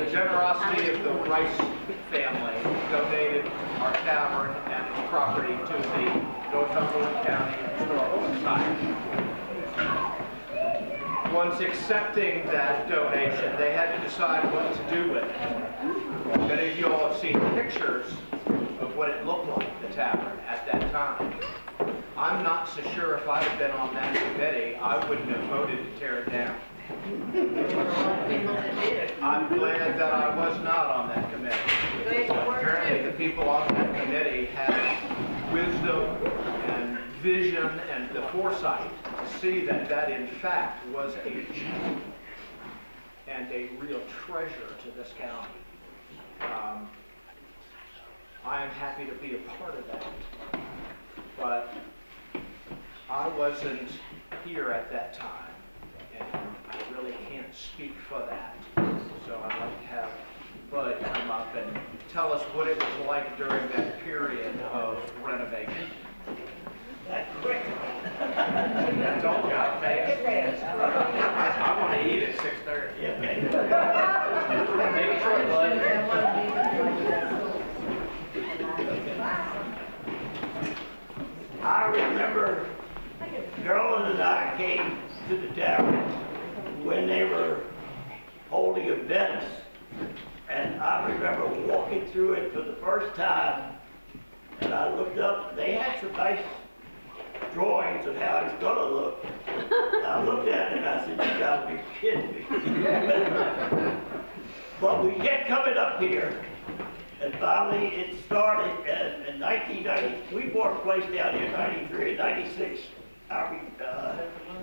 The generosity of the Rice family donated our tavern and its property to the Northumberland County Historical Society. Once accepting that donation, they had to decide what to do with it. Many of you all have seen pictures of what it looked like, the tavern, at that time. I'm not so sure if I'd have been on that committee, I wouldn't have voted to tear it down. I'm glad that I was not on that committee. Apparently the people on that committee had wisdom and vision and the foresight to see that that in fact was a gem and a real treasure to this county. I am happy to be a part of that, but I wasn't here at that time, and I really can't speak for that. So I'd like to have Bud come up and tell us what it was like during that period of renovation. That quick. I told you I'd fast. I want to eat at 6:30. Yeah, okay. Make it short, Bud. I remember Gerald and I came to the tavern when they were holding events, and I remember walking through it for the first time, and I looked up, they had some nice drawings of how it's gonna look. I looked at it and I said, you gotta be kidding me. But we kept coming up here, and finally it started in 1990. We bought a place down here in 93 and 96.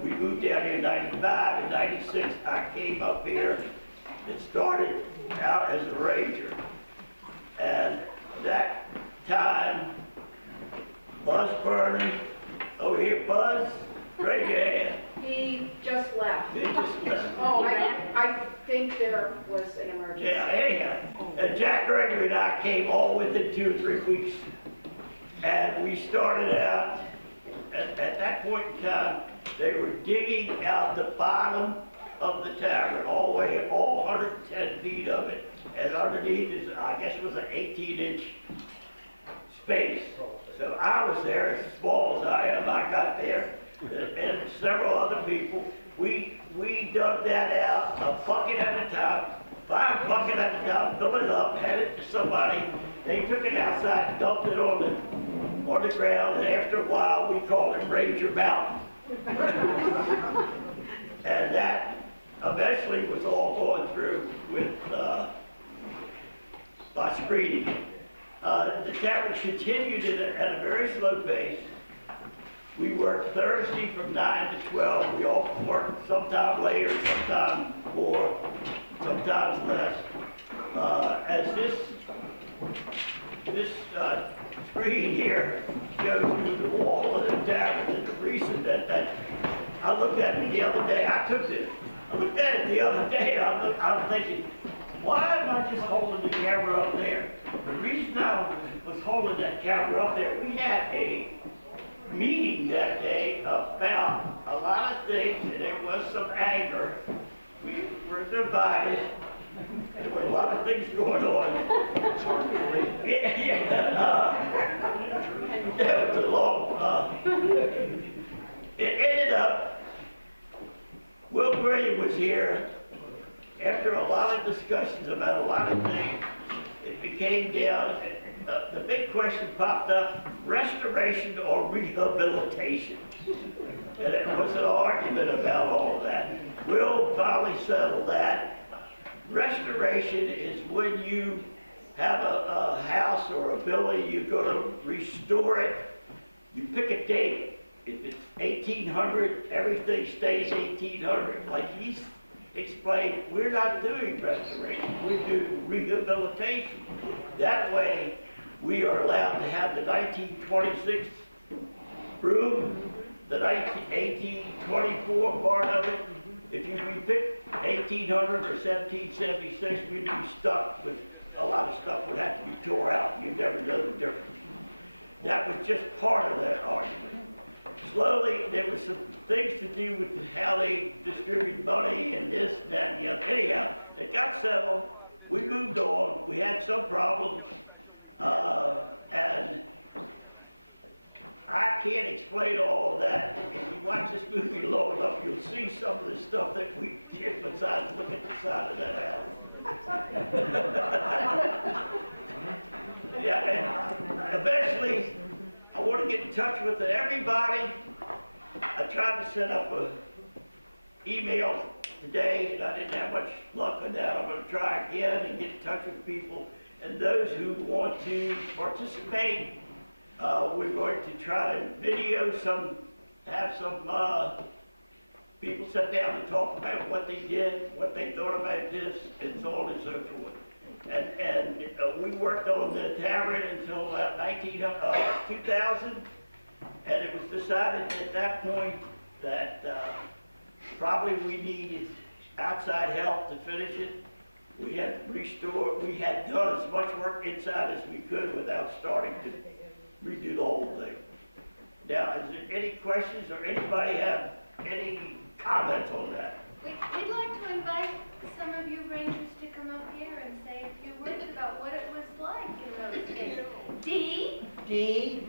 We moved down here in 95 and 96. I came up here and started out as a ranger. And that time, Buzz Burner, over here, Buzz, raise your hand. He just left. He just left. Oh, I think there was an emergency. Yeah, anyhow, and Jack Gregory and I came all within 2 or 3 weeks, and we started out, at that point in time, they were digging out the bottom of the tavern, all the way, all 110 feet of it, and underneath is, I guess it was an 18-inch space. So I was there, as small as I am, I got there, and several other people. We dug that out a bucket at a time, 5 buckets at a time, filled it up, had it to somebody. They took it outside, dumped it on the ground, and after a while we called it Ranger Mountain. And that eventually was all going through with by screening. The tavern continued at a very slow pace. We worked Thursday from 9 to 12. We often worked sometime later, sometime more, sometimes less. As this screen here shows you the wall of the tavern, and the reason that I looked at it the other day. I looked at it the other day. I'm thinking, why am I just holding the camera up there? The reason I was holding that camera up there, we had a meeting that day about a lot of things, and there was some anger. We were divided. There were a lot of things going on. It was a long, it ended up, Will Graham was here. After a lot of discussions about a lot of things, it became down, the big question popped up, restoration or rehabilitation. And it was an argument about all of that. Will finally settled that. Restoration is when you have a house or a building, you're going to restore it. You pick a date. If it's 1800, everything stays 1800. Like explained, we're not doing restoration, we're doing rehabilitation. That way, we are allowed to have the 1926 room, the 1824 part of it. If you repick 1800 or 1776, we'd be stuck with a lot of stuff would have to be tore out. You'd never know the difference. That was just part of that argument. Slowly, there was some things to do with how they distribute money and this and that and the other. Anyhow, it got settled. We moved on. We had some problems. And I can't explain all of that. If you watch this movie long enough, you'll see some of the stuff that we did besides look at the side of that house. Yeah, and eventually, I want to get in touch with everybody. I tried to set up a email today, and I didn't have much luck with that. I'm going to try again and get in touch with people. And those who want to participate, we're going to try to video have some people sit down and talk about what they did, what they thought about this, and so on and so forth. And we worked on the Tavern until about 2000, and it was decided at that point that probably we needed outside help to finish it. We had done as much work inside as we could without starting to redo the whole thing. Now, is there any questions or anybody have any comments on that? We'd like to invite some of you rangers to come up here and say a few words about what it was like in those days. Dee? Dee?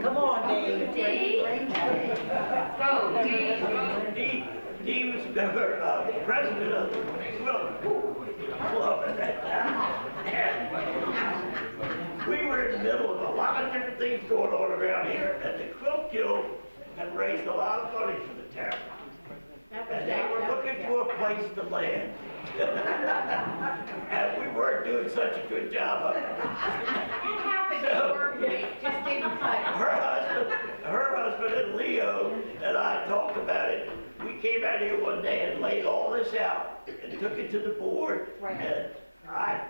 Come on, Dee. Dee? Go, Dee. Dee was the president of the club at that time. And we were in the middle of a lot of different things going on around here, and the Quilt Guild had raised a lot of money for the Tavern. And they were looking for a place to land. And we weren't doing such a good job of it. That happened at work, we just didn't cut. Her husband and Leo and I talked about it. We came out here one day and laid all this out and took it to the board. Right. And I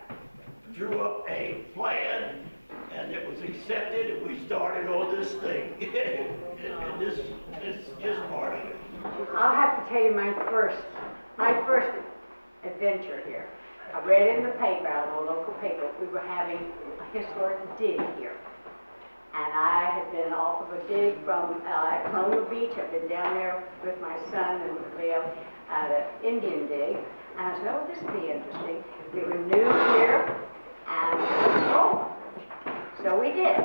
drew up a plan, and it was accepted, and we started on this thing. And this is just part of it. I'll have to tell you my first adventure here. I read in the paper, out of the local paper, we were having a historic dig here. And I had been off of a dig from Clona Beach. I've been down there with my son and Leo at an Indian dig. And I said, oh, this would be interesting. We were new here, and oh, so we did.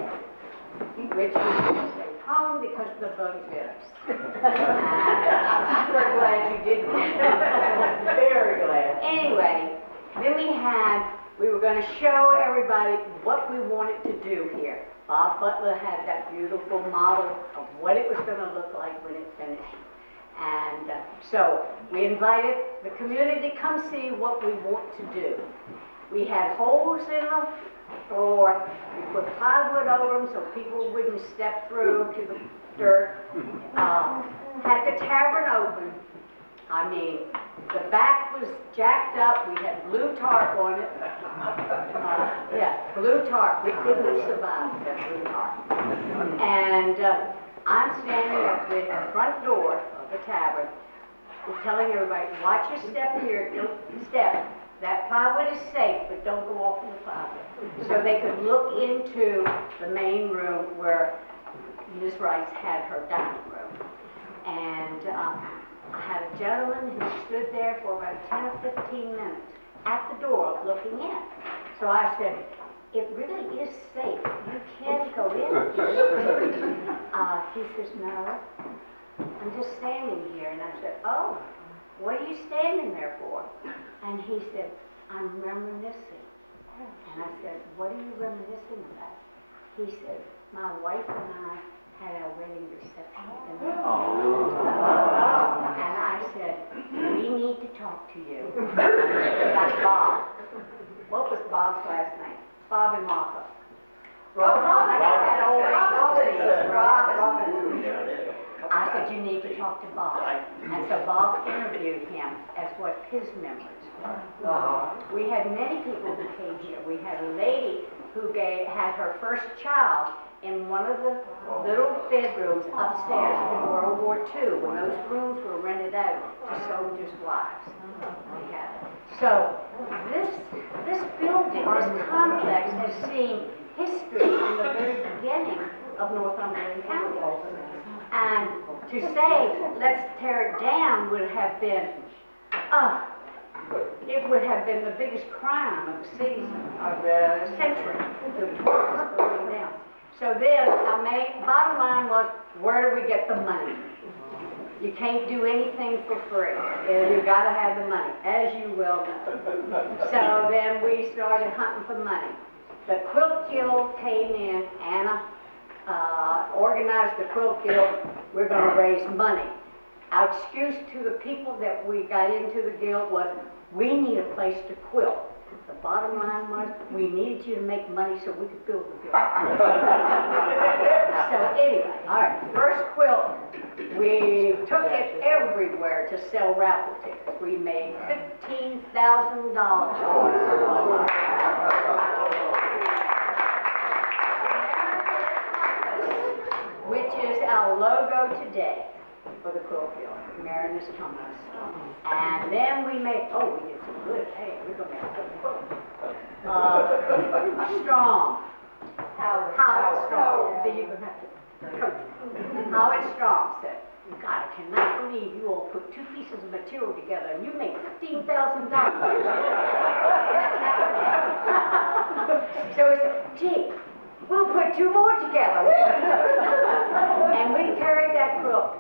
Which we stayed home because the bugs bit us. And we're glad you didn't. Very glad. Anyway, then we were going to show everybody what we wanted to do here. Bob Butler had that beautiful model of what it was going to look like when it finished. And so we invited the community to come see what we want to do. We had holes in the floor. We put plywood over them so people wouldn't step through to the dirt. Had the tavern open. I mean, the back was jacked up. We had blue tarp on it. Blue tarp. We couldn't have survived that blue tarp. And I'm standing at the front door of the tavern, telling everybody, watch your step here. Don't step. That plywood is safe, but don't go off in the plywood. So they could look into the main room where Ms. Rice had her dining room. And I had a gentleman who stood there for about 10 or 15 minutes at the door looking in. So I said, it really is safe. You can go in. He says, no, I'm just standing here. And I said, oh, what are you standing there for? And he said, I'm reminiscing. And I said, what are you reminiscing about? He said, my wife and I had our wedding reception. And I said, we need to talk to you. That's Bob. What was Bob's last name? Bob and Martha. Robinson. I said, you need to talk to Bob. And so Bob interviewed him as what his memories were. We had many people who came here. We had a lady who had her first child in one of the little bedrooms upstairs in World War II, when those rooms were rented out to soldiers' wives. So this building, this complex has seen history from the very beginning of Northumberland County. And to say, let's tear it down would have been, it would have been the biggest crime of the season, of the century, to tear this building down. So then, bottom line was, where do we get the money? You can't do anything for free. You gotta have the money, as you well know. So then we started hunting for money. The Quilt Guild came in, Anna organized the Quilt Guild. We're gonna raise money. Our excuse to the people that we got into the guild was, we need a place to quilt. The bottom line was, we needed you to make money so we could build the guild. So anyway, all right, first quilt, we took it everywhere to sell raffle tickets. We made $15,000. Which is our logo today for the Quilt Guild, Marinus Compass. And then we made, we did some good, hey, we're going to make a good quilt. Strong. How strong. So you're going to have to coach. How it's strong said, God, I cannot believe you all put two pieces of material together and you make $15,000. So we said, gee, we'll put two more together. And we carried that quilt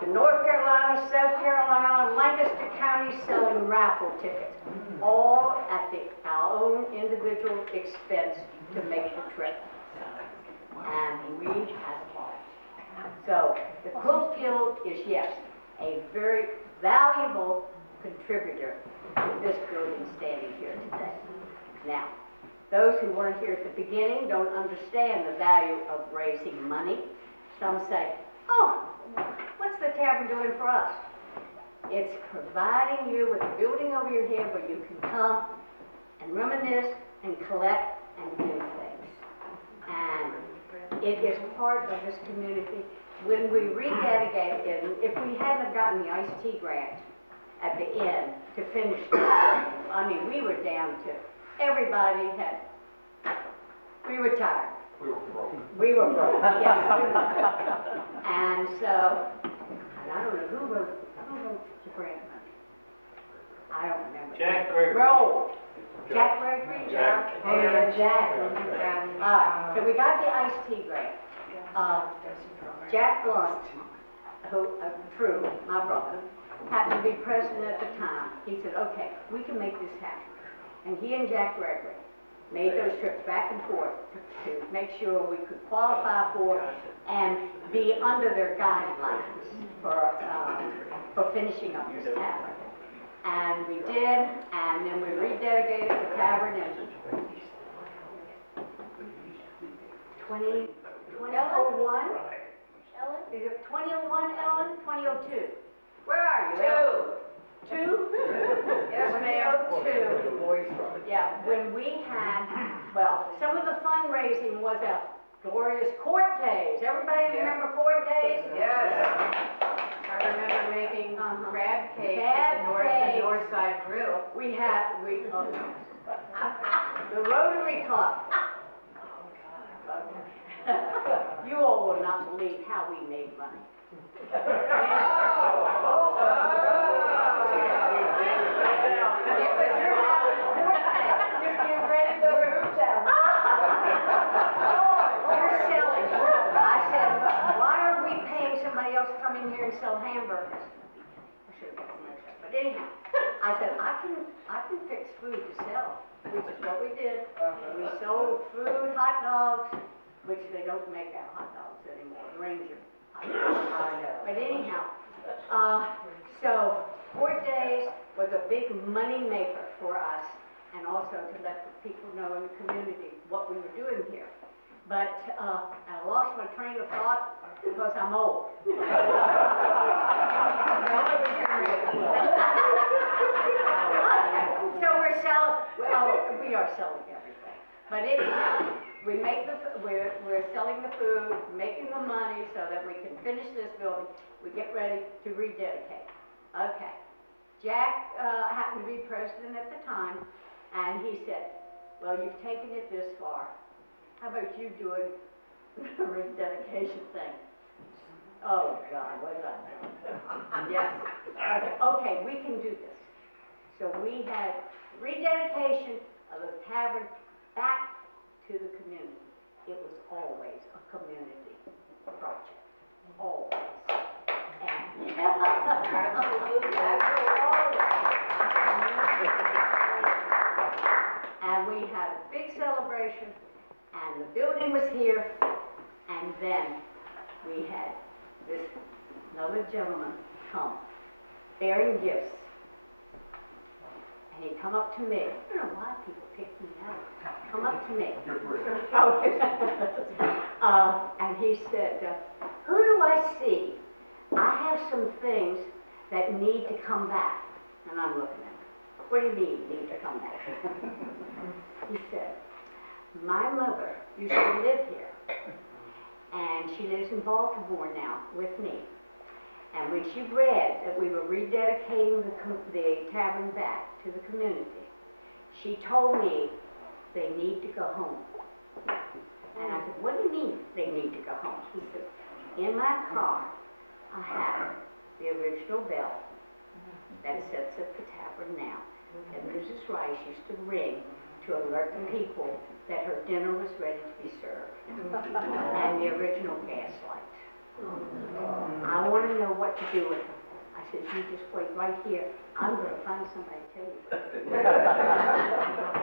to North Carolina, South Carolina, Lancaster County, selling raffle tickets, all at our own individual expense to make the trip. And we had fun. So the Quilt Guild is, yes, a very valuable contributor to this building standing here today. Now, those who weren't here at the beginning don't understand the value of raising money. Some say, oh, what's the Tavern doing for us? It's providing you with a building over your head where you can come and reminisce and collect and do things. And it is part of this community. When we rededicate it, if we hadn't gotten the iced tea grant at the end to finish this, I mean, we were down to, everybody we were tired. We were broke. We were broke, yes. We were. And so, and I don't know who wrote the grant money. I don't remember. Jack Gregory. We're old. Jack Gregory? Jack. Oh, yeah, Jack. So we got the iced tea grant. Jack Blunt, True, my brother, happened to be president at the time. He said, okay, we can make this happen. And he and Jack Gregory made those trips back and forth to make sure we could qualify for and be under their guidelines for finishing up this tavern. And we did, and then we rededicated the tavern in 2001. Is it 2001, Ellen? 2002? Where are you, Ellen? Two? Yes, ma'am, two. Yeah, when we had, well, some of the fundraising was a glorious court days. Everybody remember court days? Yes. I remember making crab cakes at the North Side Grill. We had, the Rotary Club. You all will not believe how we made money. Somebody else come in here and sell hamburgers. I should have gotten that. But anyhow, I said, I can fix food to sell, which is what we did. We sold food, hot dogs, which they don't make out hot dogs anymore, Ranger hot dogs. But anyhow, so Port Days was a big money maker for us, and also to let the people know in the community what we were doing here. But I lost my train of thought. because I'm old. So we're selling, well, we are selling everything. But anyhow, we're selling the food, making the money so that we can finish this building. We get ready to rededicate. Okay. Jack happened to be president at the time, and he said, well, you've taken it this far. How about you doing the rededication thing? Oh, God, what did I do? Yes. I said, okay, we can do this. So we had rededication of the tavern back to the community. It was always a community project, always. And and we had a big celebration, and the building was here, and then we had this another gentleman come, bearing gifts. And he come up to me. I don't know why people pick me out. Come up to me. And he said, who do I see? I have some things that need to come back. And I'm looking at him. What do you mean, need to come back? He said, my mother used to live here. And she lives in Baltimore now with me. And when she read that we were rededicating the tavern back to the community, she told me they need to go home. And I said, what do you mean they need to go home? He said, in my car, I have the original bell that sets at the tavern now. And Mrs. Rice used to ring to alert the people that her dinner was ready to be served. And the original gas light. I want to know what to do with them. I said, you just wait right here. I'm going to find somebody to tell you.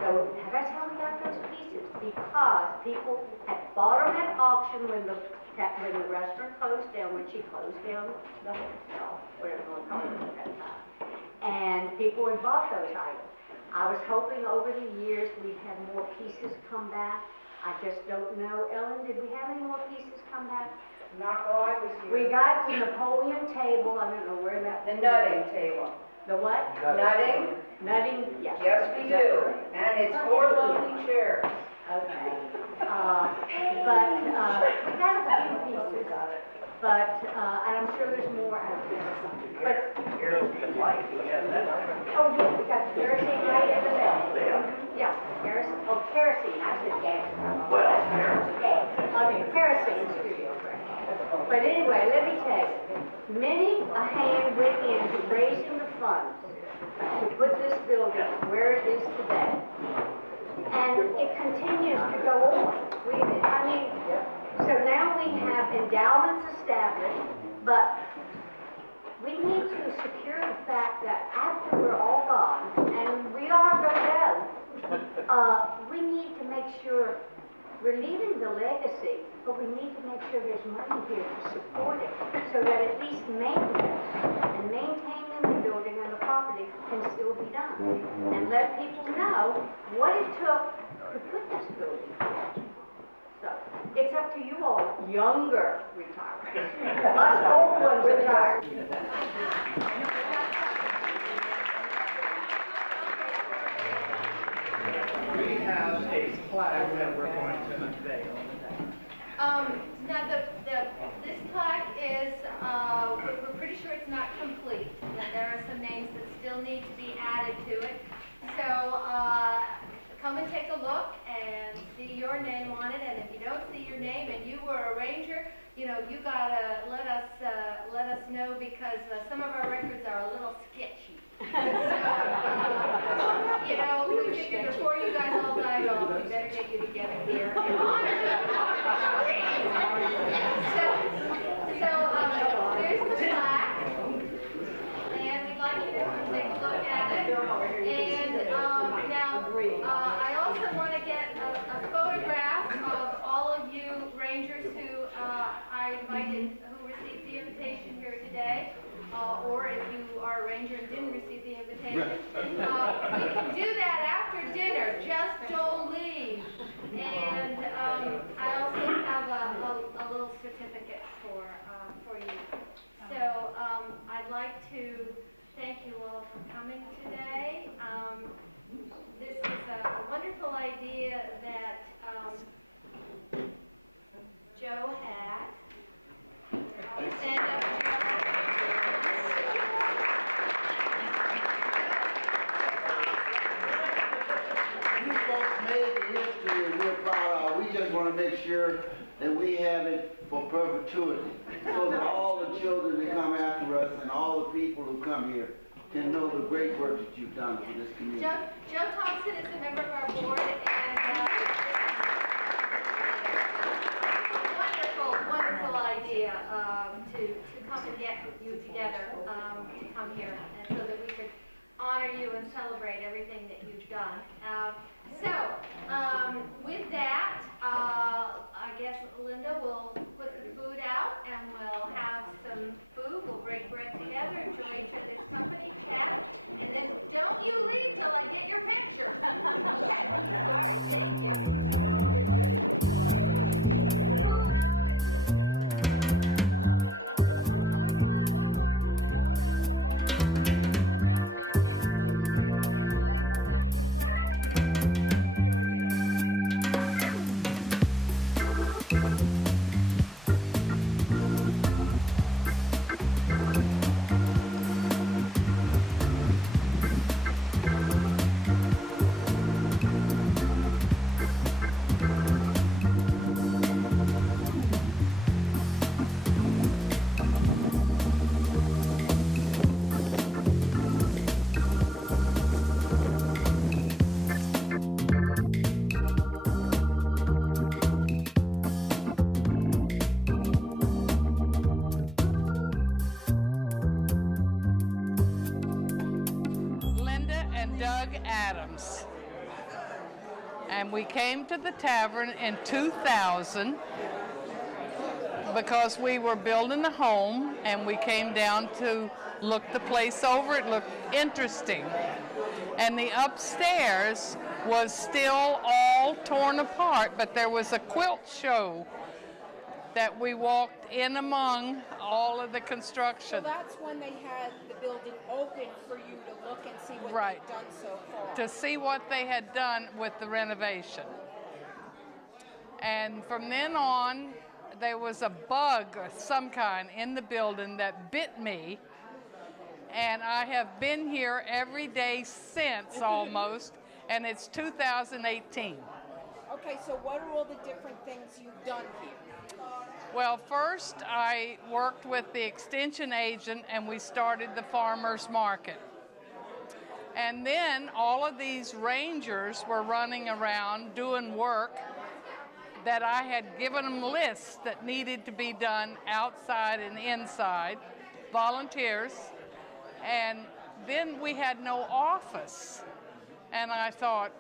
So, that's how we got those pieces. Because people had bought them at auction when the restaurant closed down, when she closed down the hotel, whatever you want to call it at that time. And people had bought those items. I was hoping over the years we'd have more pieces come back. I just don't know. Ellen, did we have any more pieces come back? Not while I was here. We got the Napoleon table, I don't know where that. The nutting table. The what? Nutting? Nutting, yes. Yes, we do. And it's 4 lovely chairs. Okay. But we got a few pieces. But, and I'm sure there's more out there. But, Here's the light, yeah, that's. oh, yeah, we got the kerosene right in the middle. Yeah, kerosene, oh, kerosene, I said gas. Well, there's. Gas, kerosene studio. But anyway, let me tell you, many a hand went into raising the funds to put this building where it is today. And it continues to go on. So now we have endowments established, but we need to secure the fact that after we're all gone, and we are going down, we need to make sure we're leaving the legacy, but we need to make sure there's money here to support it, so that at least maintenance and maintaining the building and the property can still be done. And let people know what it took to put this building here. So, it's up to you all, younger retirees. Us old ones retired. We have a plaque that we're going to unveil today. Now this plaque is, we're pretty sure it's not complete. That there are some names that still need to be added to it. So, come and take a look and see your name on it. And if you don't see your name and you were a ranger, you know, you gotta let us know, because some of our records are a little sketchy. So, you know, we figured before you guys all died off, we better get you together here. So here's the plaque, and we'd like you to come take a look at it. And now, I also want to get a photograph of all of you rangers who I invited, who received the invitation here today. Or if you are a ranger and didn't receive the invitation. We can do that after dinner, just don't leave. And I also have a little certificate for idea that Joe had. Stand up, You folks made the history and we're proud of it. We just want to make sure that we have it for perpetuity, so that all the children that come after us and all the people who come here can know the great work that you've done for this community. Joe Thompson is a member of our board, and wonderful idea to come and get you together to come here, and so that we could honor you and celebrate everything that you've done. With that, I guess Linda will put the food out, and we'll have some food. We'll break bread together, enjoy each other's company, chat, and then don't you leave till I get your picture. Okay. All right. Thank you. And we came to the Tavern in 2000 because we were building a home, and we came down to look the place over. It looked interesting. And the upstairs was still all torn apart, but there was a quilt show that we walked in among all of the construction. So that's when they had the building open for you to look and see what Right. they've done so far. To see what they had done with the renovation. And from then on, there was a bug of some kind in the building that bit me, and I have been here every day since almost, and it's 2018. Okay, so what are all the different things you've done here? Well, first I worked with the extension agent, and we started the farmers market. And then all of these rangers were running around doing work that I had given them lists that needed to be done outside and inside, volunteers. And then we had no office. And I thought,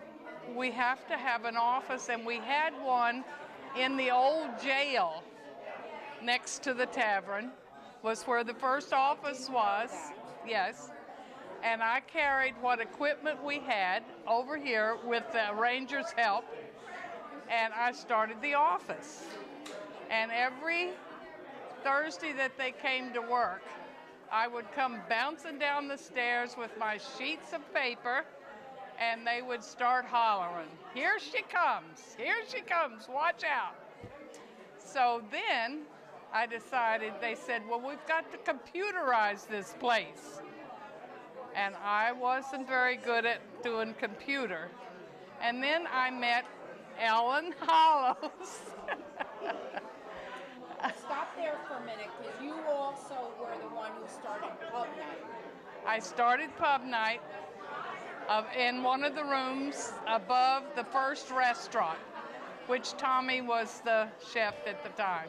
we have to have an office, and we had one in the old jail next to the Tavern, was where the first office was, yes. And I carried what equipment we had over here with the Rangers' help, and I started the office. And every Thursday that they came to work, I would come bouncing down the stairs with my sheets of paper, and they would start hollering, "Here she comes, watch out." So then I decided, they said, well, we've got to computerize this place. And I wasn't very good at doing computer. And then I met Ellen Hollows. Stop there for a minute, because you also were the one who started Pub Night. I started Pub Night in one of the rooms above the first restaurant, which Tommy was the chef at the time.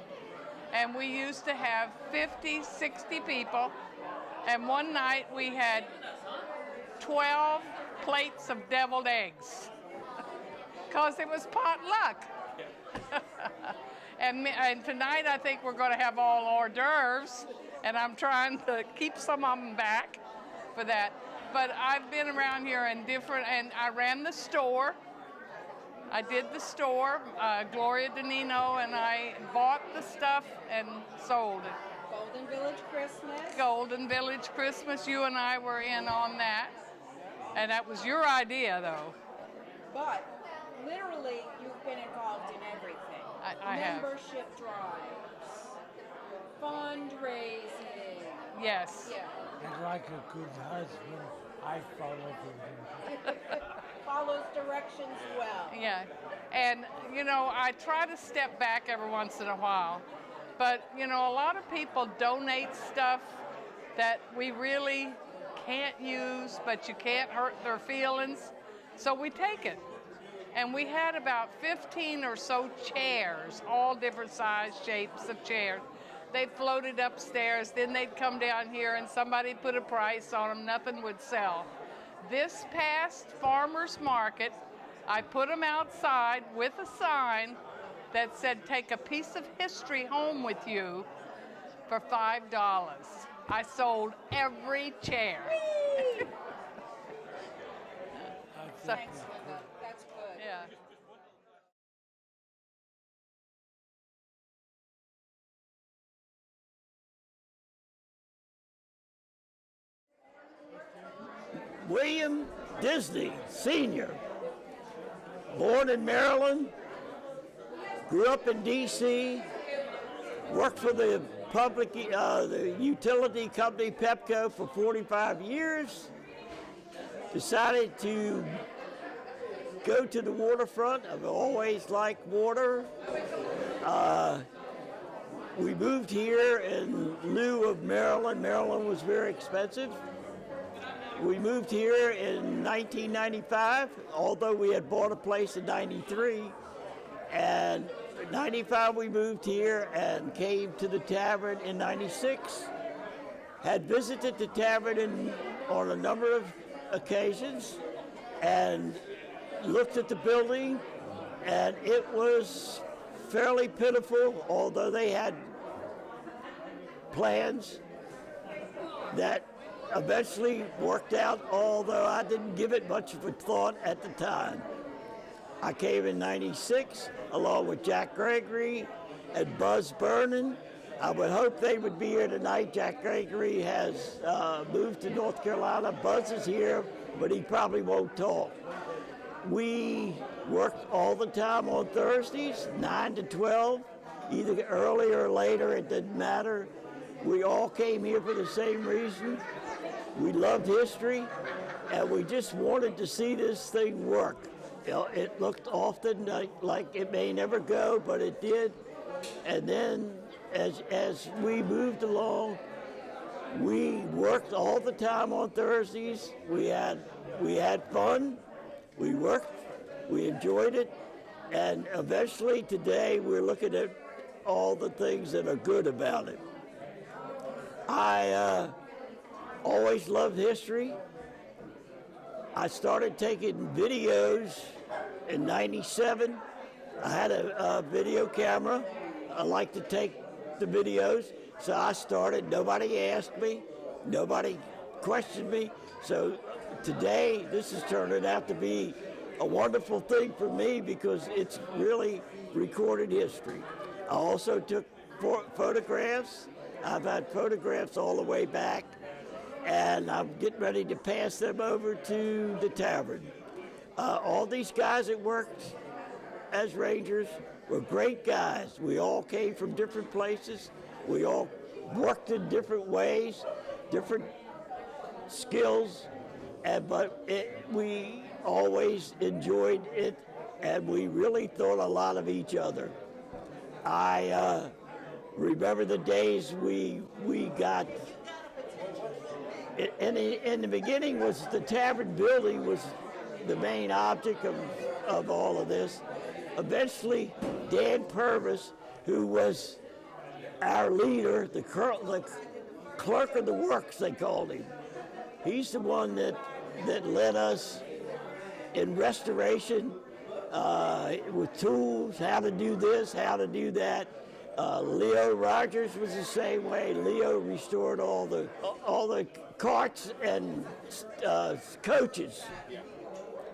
And we used to have 50, 60 people. And one night we had 12 plates of deviled eggs, because it was potluck. And tonight I think we're going to have all hors d'oeuvres, and I'm trying to keep some of them back for that. But I've been around here in different, and I ran the store. I did the store. Gloria Danino and I bought the stuff and sold it. Golden Village Christmas. Golden Village Christmas, you and I were in on that. And that was your idea, though. But literally, you've been involved in everything. I have. Membership drives, fundraising. Yes. Yeah. And like a good husband, I follow him. Follows directions well. Yeah. And, you know, I try to step back every once in a while. But, you know, a lot of people donate stuff that we really can't use, but you can't hurt their feelings. So we take it. And we had about 15 or so chairs, all different size, shapes of chairs. They floated upstairs, then they'd come down here and somebody put a price on them, nothing would sell. This past farmer's market, I put them outside with a sign that said, take a piece of history home with you for $5. I sold every chair. So, Thanks, Linda. That's good. yeah. William Disney, Sr., born in Maryland, grew up in D.C., worked for the the utility company Pepco for 45 years, decided to go to the waterfront. I've always liked water. We moved here in lieu of Maryland. Maryland was very expensive. We moved here in 1995, although we had bought a place in 93. And in 95 we moved here and came to the Tavern in 96. Had visited the Tavern on a number of occasions and looked at the building, and it was fairly pitiful, although they had plans that eventually worked out, although I didn't give it much of a thought at the time. I came in 96 along with Jack Gregory and Buzz Vernon. I would hope they would be here tonight. Jack Gregory has moved to North Carolina. Buzz is here, but he probably won't talk. We worked all the time on Thursdays, 9 to 12, either early or later, it didn't matter. We all came here for the same reason. We loved history, and we just wanted to see this thing work. You know, it looked often like it may never go, but it did. And then as we moved along, we worked all the time on Thursdays. We had fun. We worked. We enjoyed it. And eventually today we're looking at all the things that are good about it. I always loved history. I started taking videos in 97. I had a video camera. I like to take the videos, so I started. Nobody asked me. Nobody questioned me. So today, this is turning out to be a wonderful thing for me because it's really recorded history. I also took photographs. I've had photographs all the way back, and I'm getting ready to pass them over to the Tavern. All these guys that worked as rangers were great guys. We all came from different places. We all worked in different ways, different skills, but we always enjoyed it, and we really thought a lot of each other. I remember the days we got. In the beginning, was the Tavern building was the main object of all of this. Eventually, Dan Purvis, who was our leader, the clerk of the works, they called him. He's the one that led us in restoration with tools, how to do this, how to do that. Leo Rogers was the same way. Leo restored all the carts and coaches,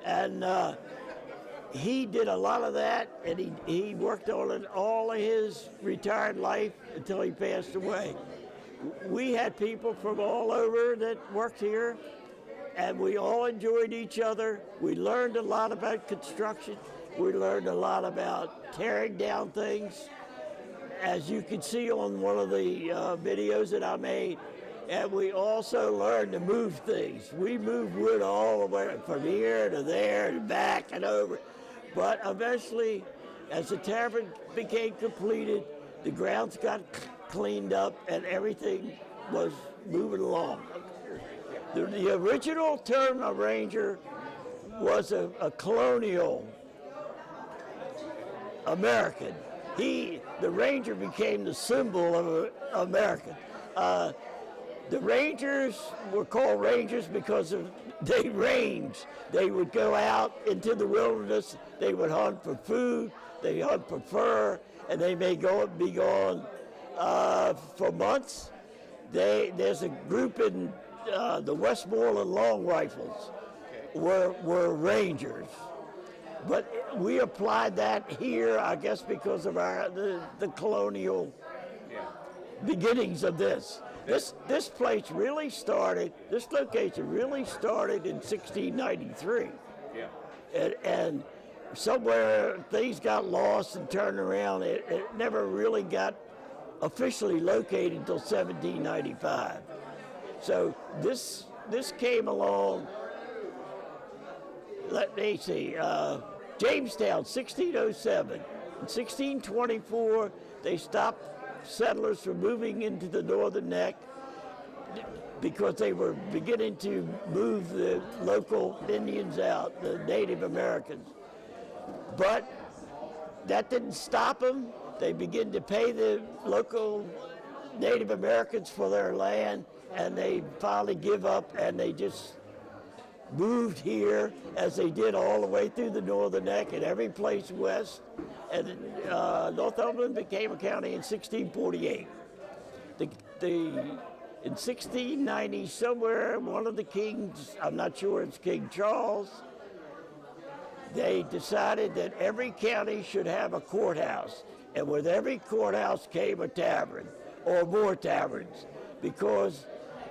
and he did a lot of that, and he worked on it all of his retired life until he passed away. We had people from all over that worked here, and we all enjoyed each other. We learned a lot about construction. We learned a lot about tearing down things, as you can see on one of the videos that I made. And we also learned to move things. We moved wood all the way from here to there and back and over. But eventually, as the tavern became completed, the grounds got cleaned up and everything was moving along. The original term of ranger was a colonial American. The ranger became the symbol of America. The rangers were called rangers because they ranged. They would go out into the wilderness. They would hunt for food. They hunt for fur, and they may be gone for months. There's a group in the Westmoreland Long Rifles were rangers. But we applied that here, I guess, because of the colonial beginnings of this. This place really started, this location really started in 1693. Yeah. And somewhere things got lost and turned around. It never really got officially located until 1795. So this came along, let me see, Jamestown, 1607. In 1624, they stopped settlers from moving into the northern neck because they were beginning to move the local Indians out, the Native Americans. But that didn't stop them. They began to pay the local Native Americans for their land, and they finally give up, and they just moved here, as they did all the way through the northern neck and every place west. And Northumberland became a county in 1648. In 1690, somewhere, one of the kings, I'm not sure it's King Charles, they decided that every county should have a courthouse. And with every courthouse came a tavern, or more taverns, because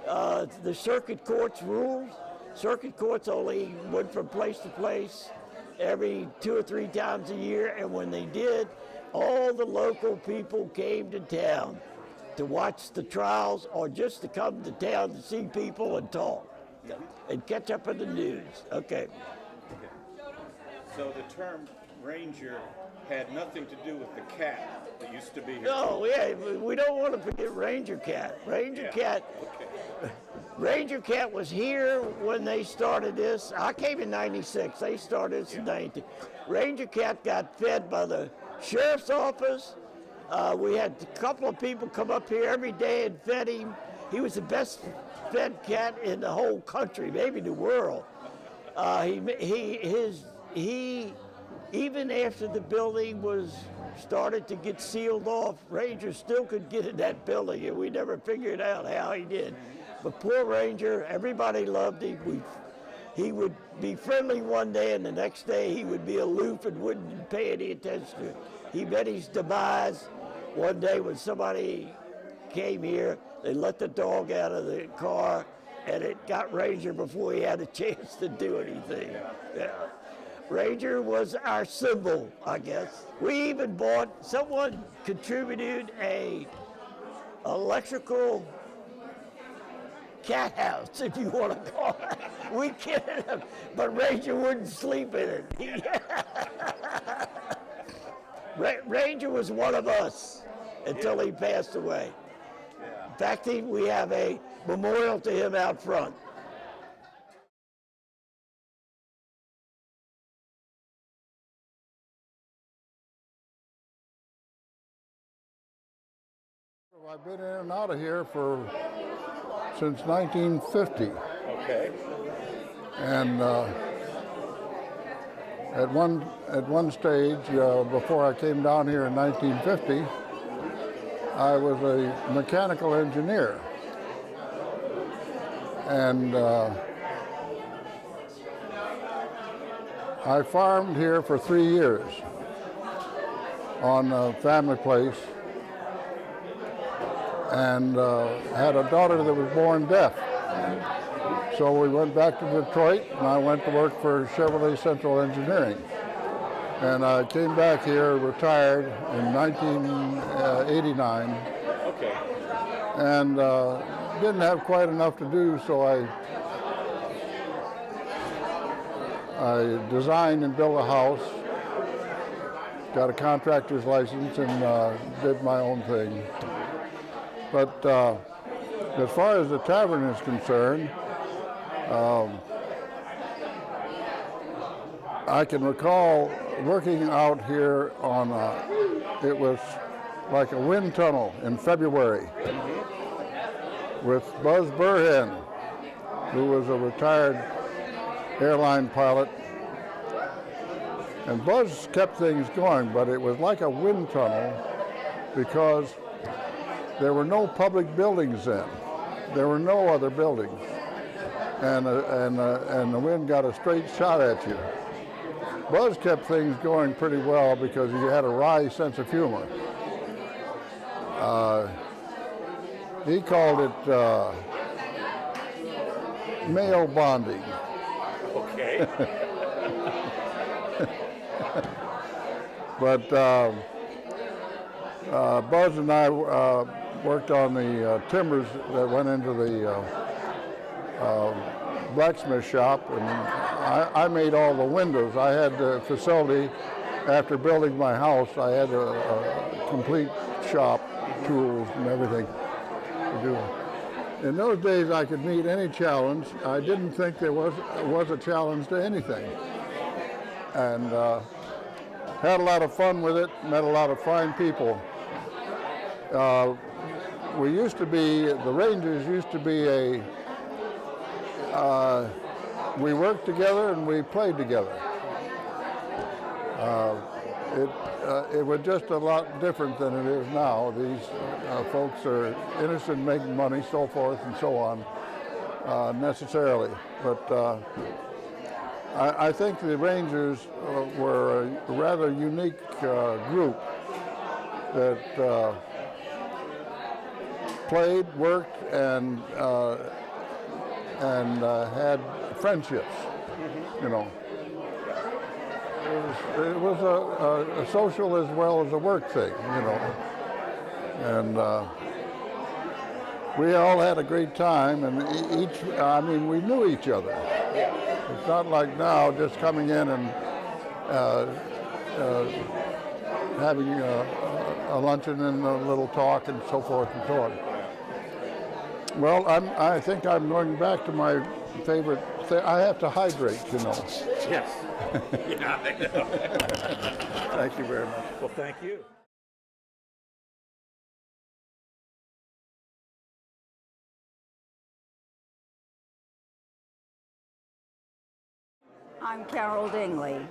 the circuit courts ruled. Circuit courts only went from place to place every 2 or 3 times a year, and when they did, all the local people came to town to watch the trials or just to come to town to see people and talk and catch up on the news. Okay. So the term ranger had nothing to do with the cat that used to be here? No, yeah, we don't want to forget Ranger Cat. Ranger Cat. Okay. Ranger Cat was here when they started this. I came in 96. They started this in 90. Ranger Cat got fed by the sheriff's office. We had a couple of people come up here every day and fed him. He was the best fed cat in the whole country, maybe the world. Even after the building was started to get sealed off, Ranger still could get in that building, and we never figured out how he did. But poor Ranger, everybody loved him. He would be friendly one day, and the next day he would be aloof and wouldn't pay any attention to it. He met his demise one day when somebody came here. They let the dog out of the car, and it got Ranger before he had a chance to do anything. Yeah. Ranger was our symbol, I guess. We even someone contributed a electrical cat house, if you want to call it. We kidded him, but Ranger wouldn't sleep in it. Ranger was one of us until he passed away. In fact, we have a memorial to him out front. I've been in and out of here since 1950. Okay. And at one stage, before I came down here in 1950, I was a mechanical engineer. And I farmed here for 3 years on a family place, and had a daughter that was born deaf. So we went back to Detroit, and I went to work for Chevrolet Central Engineering. And I came back here, retired in 1989, Okay. and didn't have quite enough to do, so I designed and built a house, got a contractor's license, and did my own thing. But as far as the tavern is concerned, I can recall working out here on it was like a wind tunnel in February with Buzz Burhan, who was a retired airline pilot. And Buzz kept things going, but it was like a wind tunnel because there were no public buildings then. There were no other buildings. And the wind got a straight shot at you. Buzz kept things going pretty well because he had a wry sense of humor. He called it male bonding. Okay. But Buzz and I worked on the timbers that went into the blacksmith shop, and I made all the windows. I had the facility, after building my house, I had a complete shop, tools and everything to do. In those days, I could meet any challenge. I didn't think there was a challenge to anything. And had a lot of fun with it, met a lot of fine people. We used to be, the Rangers used to be we worked together and we played together. It was just a lot different than it is now. These folks are interested in making money, so forth and so on, necessarily. But I think the Rangers were a rather unique group that played, worked, and had friendships, you know. It was a social as well as a work thing, you know. And we all had a great time, and we knew each other. It's not like now just coming in and having a luncheon and a little talk and so forth and so on. Well, I think I'm going back to my favorite thing. I have to hydrate, you know. Yes. Yeah, I know. Thank you very much. Well, thank you. I'm Carol Dingley.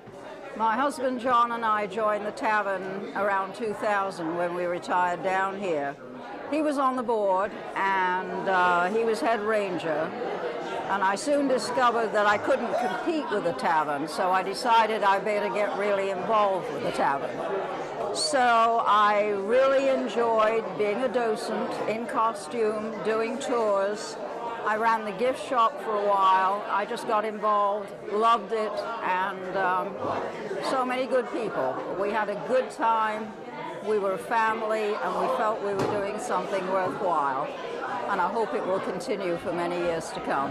My husband John and I joined the Tavern around 2000 when we retired down here. He was on the board and he was head ranger, and I soon discovered that I couldn't compete with the Tavern, so I decided I better get really involved with the Tavern. So I really enjoyed being a docent in costume, doing tours. I ran the gift shop for a while. I just got involved, loved it, and so many good people. We had a good time. We were a family, and we felt we were doing something worthwhile. And I hope it will continue for many years to come.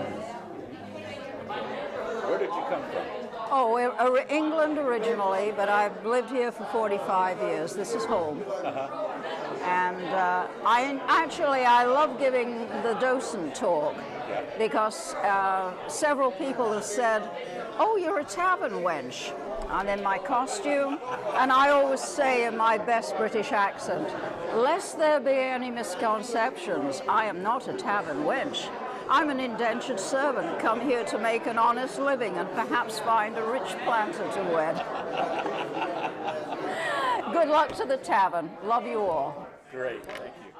Where did you come from? Oh, we're England originally, but I've lived here for 45 years. This is home. And I love giving the docent talk because several people have said, "Oh, you're a tavern wench." And in my costume, and I always say in my best British accent, lest there be any misconceptions, I am not a tavern wench. I'm an indentured servant, come here to make an honest living and perhaps find a rich planter to wed. Good luck to the tavern. Love you all. Great, thank you.